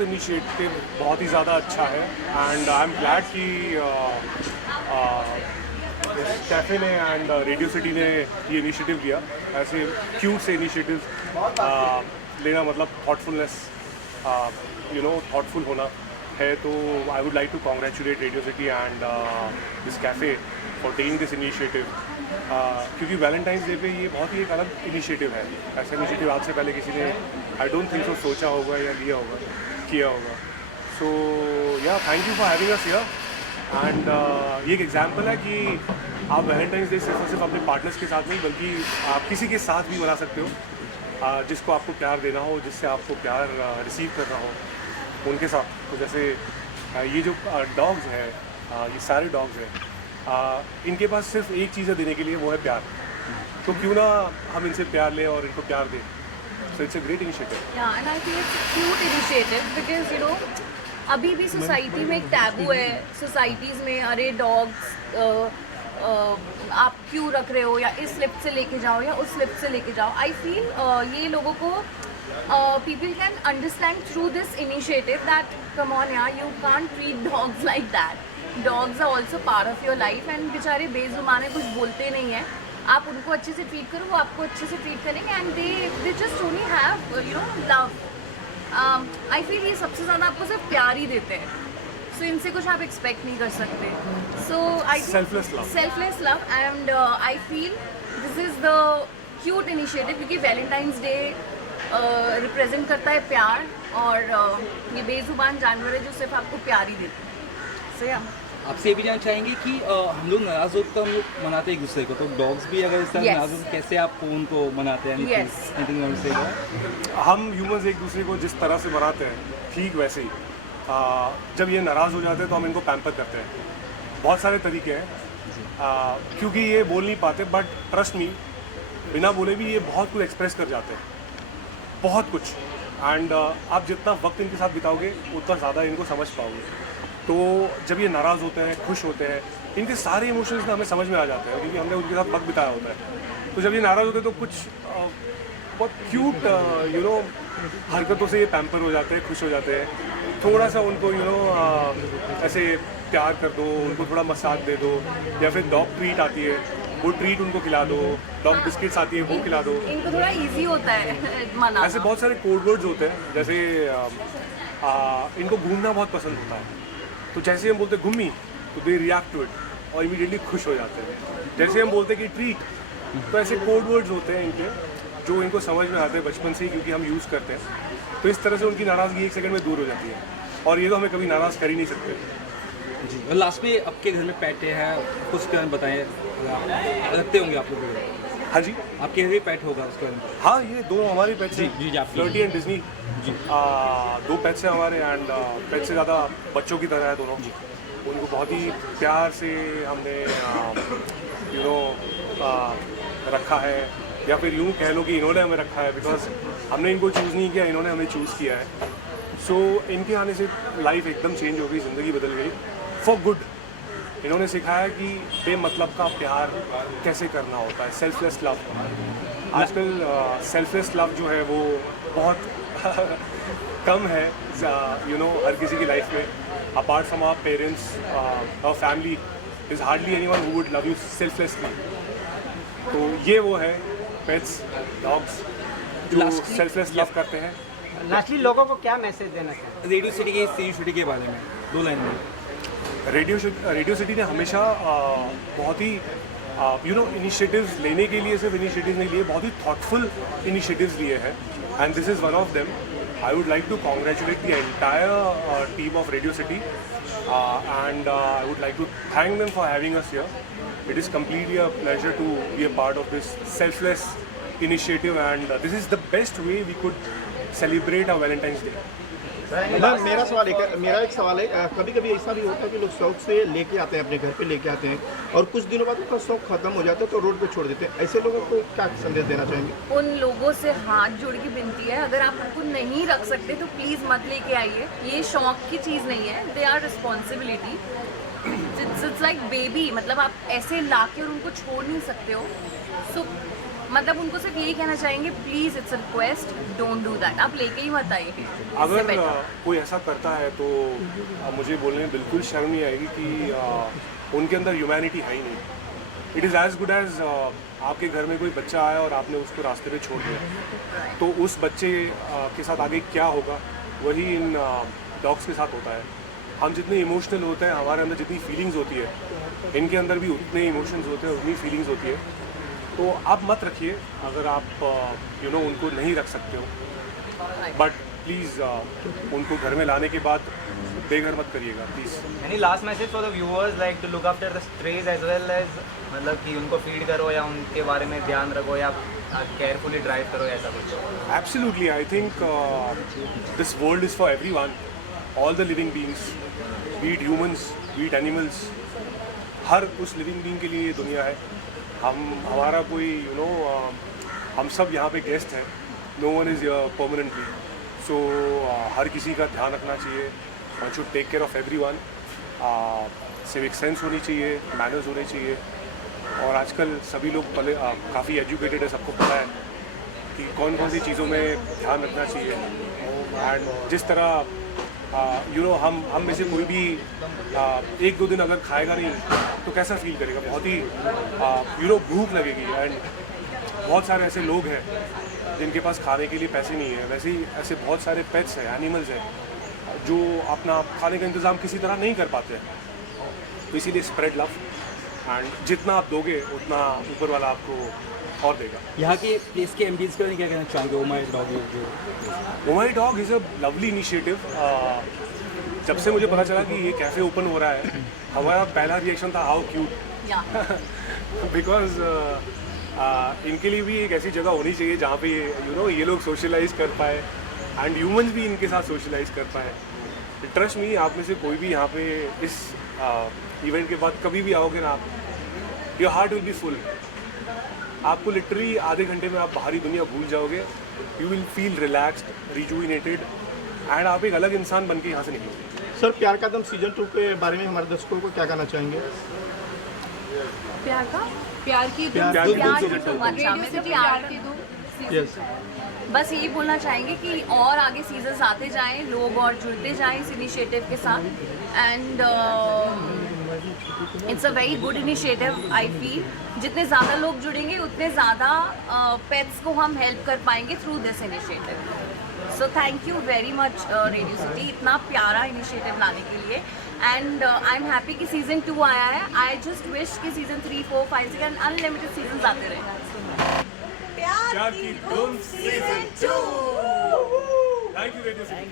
व्यक्तिगत इनिशिएटिव बहुत ही ज़्यादा अच्छा है एंड आई एम ग्लैड कि कैफ़े ने एंड रेडियो सिटी ने ये इनिशिएटिव लिया। ऐसे क्यूट से इनिशिएटिव लेना मतलब थाटफुलनेस, थाटफुल होना है। तो I would like to congratulate Radio City and this cafe for taking this initiative, क्योंकि वैलेंटाइंस डे पे ये बहुत ही एक अलग इनिशिएटिव है। ऐसा इनिशिएटिव आज से पहले किसी ने आई डोंट थिंक सो सोचा होगा या लिया होगा, किया होगा। सो या thank you for having us here and ये एक एग्जाम्पल है कि आप वैलेंटाइंस डे सिर्फ और सिर्फ अपने पार्टनर्स के साथ नहीं बल्कि आप किसी के साथ भी मना सकते हो, जिसको आपको प्यार देना हो, जिससे आपको प्यार रिसीव करना हो उनके साथ। तो जैसे ये जो डॉग्स हैं, ये सारे डॉग्स हैं, इनके पास सिर्फ एक चीज़ है देने के लिए, वो है प्यार। तो क्यों ना हम इनसे प्यार लें और इनको प्यार दें। So it's a great initiative. Yeah and I feel it's a cute initiative because अभी भी सोसाइटी में एक टैबू है सोसाइटीज़ में, अरे डॉग्स आप क्यों रख रहे हो, या इस लिफ्ट से लेके जाओ या उस लिफ्ट से लेके जाओ। आई फील ये लोगों को people can understand through this initiative that come on यार, you can't treat dogs like that. Dogs are also part of your life and बेचारे बेजुबान है, कुछ बोलते नहीं है। आप उनको अच्छे से ट्रीट करो, वो आपको अच्छे से ट्रीट करेंगे and they just only have love. I feel ये सबसे ज़्यादा आपको सिर्फ प्यार ही देते हैं, so इनसे कुछ आप एक्सपेक्ट नहीं कर सकते। So I think selfless love and I feel this is the cute initiative क्योंकि वैलेंटाइंस डे रिप्रेजेंट करता है प्यार और ये बेजुबान जानवर है जो सिर्फ आपको प्यार ही देते हैं। सो या आपसे ये भी जानना चाहेंगे कि हम लोग नाराज होते तो हम लोग मनाते एक दूसरे को, तो डॉग्स भी अगर इस तरह नाराज हो कैसे आप उनको मनाते हैं? हम ह्यूमंस एक दूसरे को जिस तरह से मनाते हैं ठीक वैसे ही जब ये नाराज़ हो जाते हैं तो हम इनको पैम्पर करते हैं। बहुत सारे तरीके हैं क्योंकि ये बोल नहीं पाते, बट ट्रस्ट मी बिना बोले भी ये बहुत कुछ एक्सप्रेस कर जाते हैं, बहुत कुछ। एंड आप जितना वक्त इनके साथ बिताओगे उतना ज़्यादा इनको समझ पाओगे। तो जब ये नाराज़ होते हैं, खुश होते हैं, इनके सारे इमोशंस ना हमें समझ में आ जाते हैं क्योंकि हमने उनके साथ वक्त बिताया होता है। तो जब ये नाराज़ होते हैं तो कुछ बहुत क्यूट हरकतों से ये पैम्पर हो जाते हैं, खुश हो जाते हैं। थोड़ा सा उनको ऐसे प्यार कर दो, उनको थोड़ा मसाज दे दो, या फिर डॉग ट्रीट आती है वो ट्रीट उनको खिला दो, डॉग बिस्किट्स आती है वो खिला दो। इनको थोड़ा इजी होता है मनाना। ऐसे बहुत सारे कोड वर्ड्स होते हैं, जैसे इनको घूमना बहुत पसंद होता है, तो जैसे हम बोलते घूमी तो दे रिएक्ट टू इट और इमीडिएटली खुश हो जाते हैं। जैसे हम बोलते कि ट्रीट, तो ऐसे कोड वर्ड्स होते हैं इनके जो इनको समझ में आते हैं बचपन से ही क्योंकि हम यूज़ करते हैं। तो इस तरह से उनकी नाराज़गी एक सेकंड में दूर हो जाती है और ये तो हमें कभी नाराज़ कर ही नहीं सकते। जी, और लास्ट में आपके घर में पेट है, कुछ क्या बताएं, रखते होंगे आप लोग? हाँ जी, आपके घर में पेट होगा उसके बारे में? हाँ, ये दोनों हमारे पेट्स जी, हैं, फ्लर्टी एंड डिज्नी जी। दो पेट्स हैं हमारे एंड पेट से ज़्यादा बच्चों की तरह है दोनों जी। उनको बहुत ही प्यार से हमने रखा है, या फिर यूँ कह लो कि इन्होंने हमें रखा है, बिकॉज हमने इनको चूज़ नहीं किया, इन्होंने हमें चूज़ किया है। सो इनके आने से लाइफ एकदम चेंज हो गई, ज़िंदगी बदल गई फॉर गुड। इन्होंने सिखाया कि बेमतलब का प्यार कैसे करना होता है, सेल्फलेस लव। आजकल सेल्फलेस लव जो है वो बहुत कम है हर किसी की लाइफ में। Apart from our parents, our family, is hardly anyone who would love you selflessly. तो ये वो है पेट्स, डॉग्स जो सेल्फलेस लव करते हैं। लास्टली लोगों को क्या मैसेज देना चाहिए रेडियो सिटी की इनिशिएटिव के बारे में 2 लाइन में? रेडियो सिटी ने हमेशा बहुत ही इनिशिएटिव्स लेने के लिए सिर्फ इनिशिएटिव्स नहीं लिए, बहुत ही थॉटफुल इनिशिएटिव्स लिए हैं and this is one of them. I would like to congratulate the entire team of Radio City and I would like to thank them for having us here. It is completely a pleasure to be a part of this selfless initiative and this is the best way we could celebrate our Valentine's Day. मेरा एक सवाल है, कभी कभी ऐसा भी होता है कि लोग शौक से लेके आते हैं, अपने घर पे लेके आते हैं और कुछ दिनों बाद उनका शौक खत्म हो जाता है तो रोड पे छोड़ देते हैं। ऐसे लोगों को क्या संदेश देना चाहेंगे? उन लोगों से हाथ जोड़ के विनती है, अगर आप उनको नहीं रख सकते तो प्लीज़ मत लेके आइए। ये शौक की चीज़ नहीं है, they our responsibility. It's like baby, मतलब आप ऐसे ला के और उनको छोड़ नहीं सकते हो। सो मतलब उनको सिर्फ यही कहना चाहेंगे, please it's a request, don't do that. आप लेके ही मत आइए। अगर कोई ऐसा करता है तो मुझे बोलने में बिल्कुल शर्म नहीं आएगी कि उनके अंदर ह्यूमैनिटी है ही नहीं। It is as good as आपके घर में कोई बच्चा आया और आपने उसको रास्ते पे छोड़ दिया, तो उस बच्चे के साथ आगे क्या होगा वही इन डॉग्स के साथ होता है। हम जितने इमोशनल होते हैं, हमारे अंदर जितनी फीलिंग्स होती है, इनके अंदर भी उतने इमोशंस होते हैं, उतनी फीलिंग्स होती है। तो आप मत रखिए अगर आप उनको नहीं रख सकते हो, बट प्लीज़ उनको घर में लाने के बाद बेघर मत करिएगा please. Any last message for the viewers, like to look after the strays as well as मतलब कि उनको फीड करो या उनके बारे में ध्यान रखो या केयरफुली ड्राइव करो, ऐसा कुछ? Absolutely, I think this world is for everyone, all the living beings, be it humans, be it animals, हर उस लिविंग बीइंग के लिए ये दुनिया है। हमारा कोई हम सब यहाँ पे गेस्ट हैं, no one is permanently, so हर किसी का ध्यान रखना चाहिए। One should take care of everyone, civic sense होनी चाहिए, मैनर्स होने चाहिए। और आजकल सभी लोग काफ़ी एजुकेटेड है, सबको पता है कि कौन कौन सी चीज़ों में ध्यान रखना चाहिए। एंड जिस तरह हम में से कोई भी 1-2 दिन अगर खाएगा नहीं तो कैसा फील करेगा, बहुत ही भूख लगेगी। एंड बहुत सारे ऐसे लोग हैं जिनके पास खाने के लिए पैसे नहीं है, वैसे ही ऐसे बहुत सारे पेट्स हैं, एनिमल्स हैं जो अपना खाने का इंतज़ाम किसी तरह नहीं कर पाते हैं। तो इसीलिए स्प्रेड लव, एंड जितना आप दोगे उतना ऊपर वाला आपको और देगा। यहाँ के प्लेस के एम्बियंस के बारे में क्या कहना चाहेंगे? Oh my dog, oh my dog is a lovely initiative. जब से मुझे पता चला कि ये कैफ़े ओपन हो रहा है, हमारा पहला रिएक्शन था हाउ क्यूट, बिकॉज इनके लिए भी एक ऐसी जगह होनी चाहिए जहाँ पे ये लोग सोशलाइज कर पाए एंड ह्यूमंस भी इनके साथ सोशलाइज कर पाए। ट्रस्ट मी, आप में से कोई भी यहाँ पे इस इवेंट के बाद कभी भी आओगे ना, आप your heart will be full. आपको लिटरली आधे घंटे में आप बाहरी दुनिया भूल जाओगे, you will feel relaxed, rejuvenated, and आप एक अलग इंसान बन के यहाँ से निकलोगे। सर, प्यार का दम सीजन 2 के बारे में हमारे दर्शकों को क्या कहना चाहेंगे? प्यार का प्यार की प्यार की तुम अच्छा, मैं तो प्यार की यस, बस यही बोलना चाहेंगे कि और आगे सीजन्स आते जाएं, लोग और जुड़ते जाएं इस इनिशिएटिव के साथ। And it's a very good initiative I feel. जितने ज़्यादा लोग जुड़ेंगे उतने ज़्यादा पेट्स को हम हेल्प कर पाएंगे through this initiative. So thank you very much radio city इतना प्यारा इनिशिएटिव लाने के लिए। एंड आई एम हैप्पी कि सीज़न 2 आया है। आई जस्ट विश कि सीज़न 3, 4, 5, 6 एंड अनलिमिटेड सीजन आते रहे। प्यार की धूम season 2। Thank you radio city.